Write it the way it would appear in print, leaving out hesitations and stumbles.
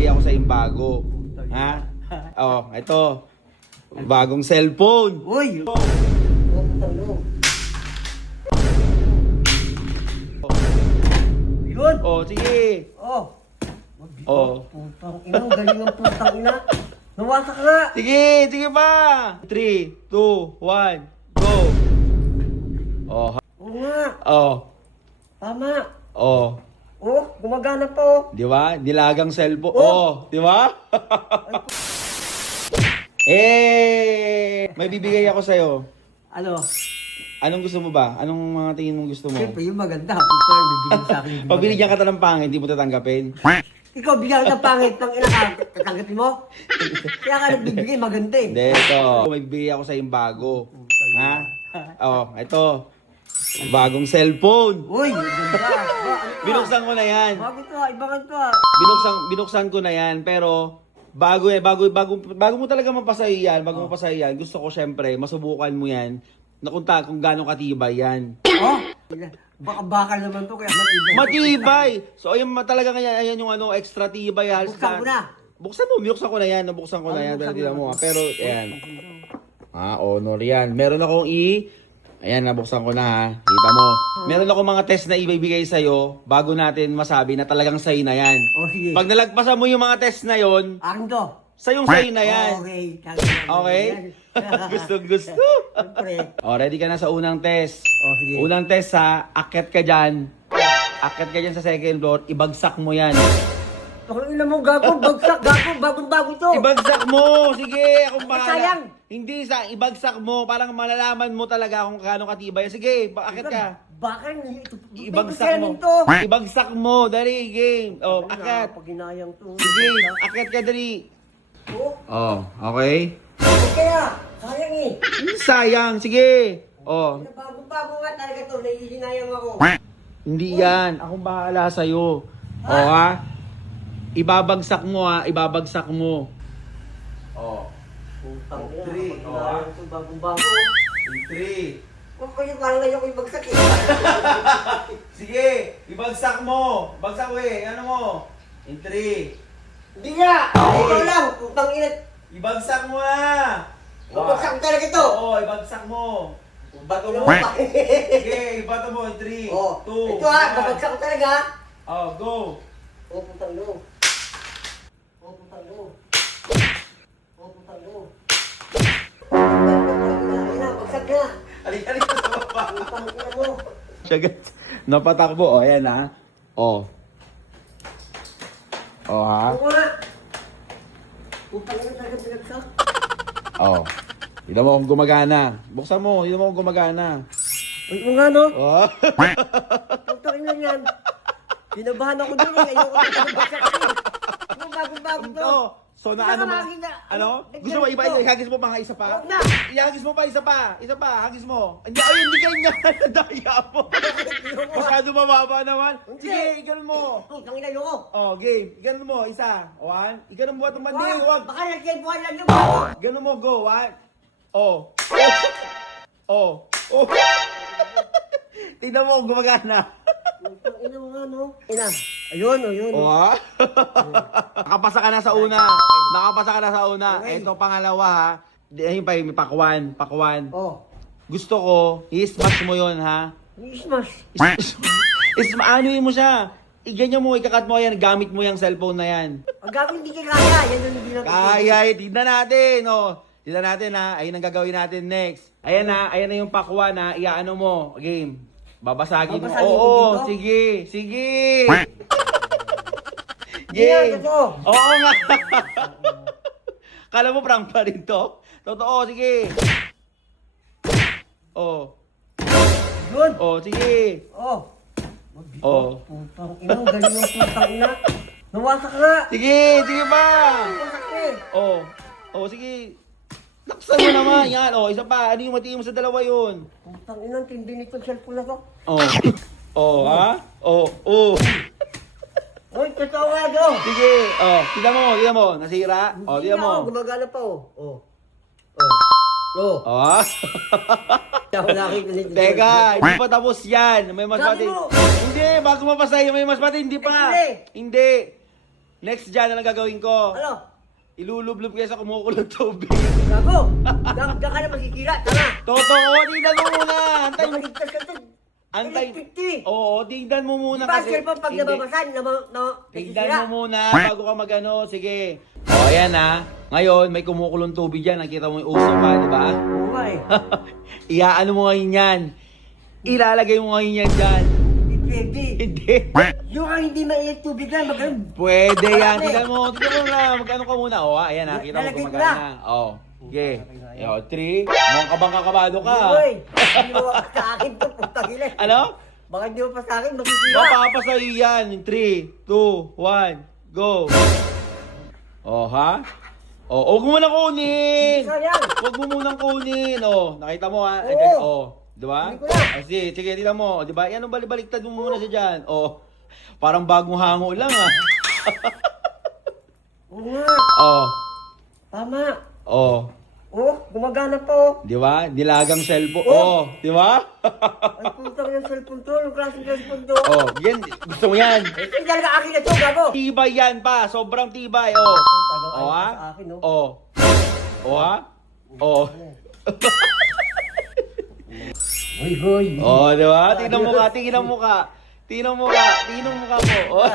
bibigay ako sa bago. Ha? Oh, ito. Bagong cellphone. Uy! Yun! Oh, sige. Oh! Oh. Putang ina, ang galing ng putang ina. Nawasak nga! Sige, sige pa. 3, 2, 1, go. Oh, Oo nga! oh, Tama! oh. Oh, gumagana pa oh! Di ba? Nilagang cellphone. Oh. Oh, di ba? May bibigay ako sa'yo. Ano? Anong gusto mo ba? Anong mga tingin mong gusto mo? Siyempre yung maganda. Putang bibigyan sa akin. Pag binigyan ka ng pangit, hindi mo tatanggapin. Ikaw bigyan ka ng pangit ng ina ka. Tatanggapin mo? Kaya ka nagbibigay maganda eh. Hindi, ito. May bibigay ako sa'yo bago. Ha? Oh, ito. Bagong cellphone. Uy! Maganda! Ano to? Binuksan ko na yan. Bago to ah, ibangan to ah. Binuksan ko na yan, pero bago mo talaga mapasayo yan, bago mo pasayo yan, gusto ko syempre, masubukan mo yan, na kung gaano katibay yan. Oh! Baka bakal naman to kaya matibay. Matibay! So, ayan talaga kanya, ayan yung ano, extra tibay. Buksan ko na. Binuksan ko na yan, nabuksan ko na yan, buksan tingnan mo. mo na. Pero, ayan. Honor yan. Meron akong ayan, nabuksan ko na ha. Kita mo. Meron akong mga test na ibibigay sa'yo bago natin masabi na talagang sa'yo na yan. Oh, sige. Pag nalagpasan mo yung mga test na yon, Akin to. sa'yo na yan. Okay. Okay? Gusto. Siyempre. Ready ka na sa unang test. Oh, sige. Unang test ha, akyat ka dyan. Akyat ka dyan sa second floor, ibagsak mo yan. Ako ina mo, gago, bagsak, gago, bagong-bago to. Ibagsak mo! Sige, akong bahala. Sayang. Hindi, ibagsak mo. Parang malalaman mo talaga kung gaano katibay. Sige, akyat ka. Bakal, Ibagsak mo. to. Ibagsak mo. Dali, game. Oh, akyat. Pag ginayang to. Sige, akyat ka, dali. Oh, Oh, okay? kaya, sayang eh. Sayang, sige. Oh, Bagong-bago nga talaga to, naihinayang ako. hindi yan. Akong bahala sa'yo. Oh, ha? Ibabagsak mo, ha? Ibabagsak mo. Oh. Putang ina, Three. pag ginayang to, bagong-bago. 3. Kung kayo parang ngayon ko ibagsak eh. Sige, ibagsak mo. Bagsak mo eh. Ano mo? In 3. Hindi nga, ikaw lang, putang ina. Ibagsak mo na. Ibagsak talaga to. Oo, ibagsak mo. Bago mo pa. Sige, ibato mo in 3, 2, Oh, ito ha, babagsak ko talaga. Oh, go. Oh, putang ina. Oh, putang ina. Oh, putang ina. Ina, bagsak na. Alik ka sa baba. Putang ina mo. Sagat. Napatakbo. O, ayan ha. O. O ha. Oo nga. Putang ina talaga pinagsak. O. Tignan mo kung gumagana. Buksan mo. Tignan mo kung gumagana. Oo nga no. O. Putang ina yan. Kinabahan ako doon eh. Ayoko na bagsak eh. Bago-bago to. Ito. So na ano mo? Ano? Gusto mo iba? Ihagis mo pa nga isa pa? Huwag na. Ihagis mo pa isa pa. Isa pa. Hagis mo. Hindi, ay, hindi ganyan. Daya mo. Masyado mababa naman. Sige, iganon mo. Putang ina ayoko. Oh, game. Iganon mo. Isa. 1. Iganon mo itong mandi. Huwag. Baka nagkibuhan lang yung Iganon mo. Go. 1. Oh. Oh. Oh. Tingnan mo kung gumagana. Putang ina mo nga no. Ina. Ayun, ayun. Oh. Nakapasa ka na sa una. Nakapasa ka na sa una. Okay. Ito pangalawa ha. Ayun pa, may pakwan. Pakwan. Oh. Gusto ko, i-smash mo yon ha. Smash. Ano mo siya. Iganyan mo, ikakat mo yan, gamit mo yung cellphone na yan. Ang gagawin hindi kaya. Yan yung hindi lang. Kaya, tignan natin, oh. Tignan natin ha, ayun ang gagawin natin next. Ayan na yung pakwan ha, iaano mo, game. Babasagin mo. Babasagin ko Oo, dito? sige, sige. Hindi nga, Game. totoo. Oo nga. Kala mo prank pa rin to? Totoo, sige. Oh. Yun. Oh, sige. Oh. Oh. Putang ina, ang galing ng putang ina. Nawasak nga. Sige, sige pa. Nawasak na eh. Oh. Oh, sige. Laksan mo naman. Yan. Oh, isa pa. Ano yung matiin mo sa dalawa yun? Putang ina, ang tindi nitong cellphone na to. Oh. Oh, ha? Oh, oh. Uy, totoo nga to. Sige. Oh, tignan mo. Nasira. Oh, Hindi tignan na, mo. gumagana pa oh. Oh. Oh. Oh. Oh. Ako nakikita nito. Teka, hindi pa tapos yan. May mas Sabi pati. mo. Hindi, bago mapasay, may mas pati. Hindi pa. Hindi. Hindi. Next dyan, ano gagawin ko? Ano? Ilulublob kayo sa kumukulong tubig. Gago! Diyan ka na masisira, tama! Totoo, tingnan mo muna. Antay mo. Maligtas ka to. Antay. Electric tree. Oo, tingnan mo muna Di ba, kasi. cellphone pag Hindi. nababasan, Tingnan nasisira? mo muna bago ka magano. Sige. O, ayan ha. Ngayon, may kumukulong tubig dyan. Nakita mo yung usok ha, di ba? Oo nga eh. Iaano mo ngayon yan. Ilalagay mo ngayon yan dyan. Hindi pwede. Hindi. Yung ang hindi mainit tubig lang, magkaroon. Pwede yan. Marami. Tingnan mo na. Magkano ka muna. O, ayan ha. Kita mo Lalagay ko gumagana. O. Sige. O, 3. Mukhang kabang kakabado ka. Uy, hindi mo pa sa akin to, puta gila. Ano? Baka hindi mo pa sa akin, masisira. Mapapasayo yan. 3, 2, 1, go. O, ha? O, huwag mo munang kunin. Sayang. Huwag mo munang kunin. O, nakita mo ha? Oo. O, di ba? Hindi ko na. O, sige, sige, tingnan mo. Di ba? Yan ang baliktad mo muna siya dyan. O, parang bagong hango lang ha. Oo nga, O, tama. o. Oh, gumagana pa oh. Di ba? Nilagang cellphone. Oh. O, di ba? Ay, puta ko yung cellphone to, yung klaseng cellphone to. O, yan. Gusto mo yan. Ito yung talaga akin na to, gago. Tibay yan pa. Sobrang tibay. O. O, ha? Sa akin, oh. O. O, ha? O. Uy, hoy. Oh, di ba? Tingnan mo ka, tingnan mo ka. Tingnan mo ka, tingnan mo ka mo. Oh.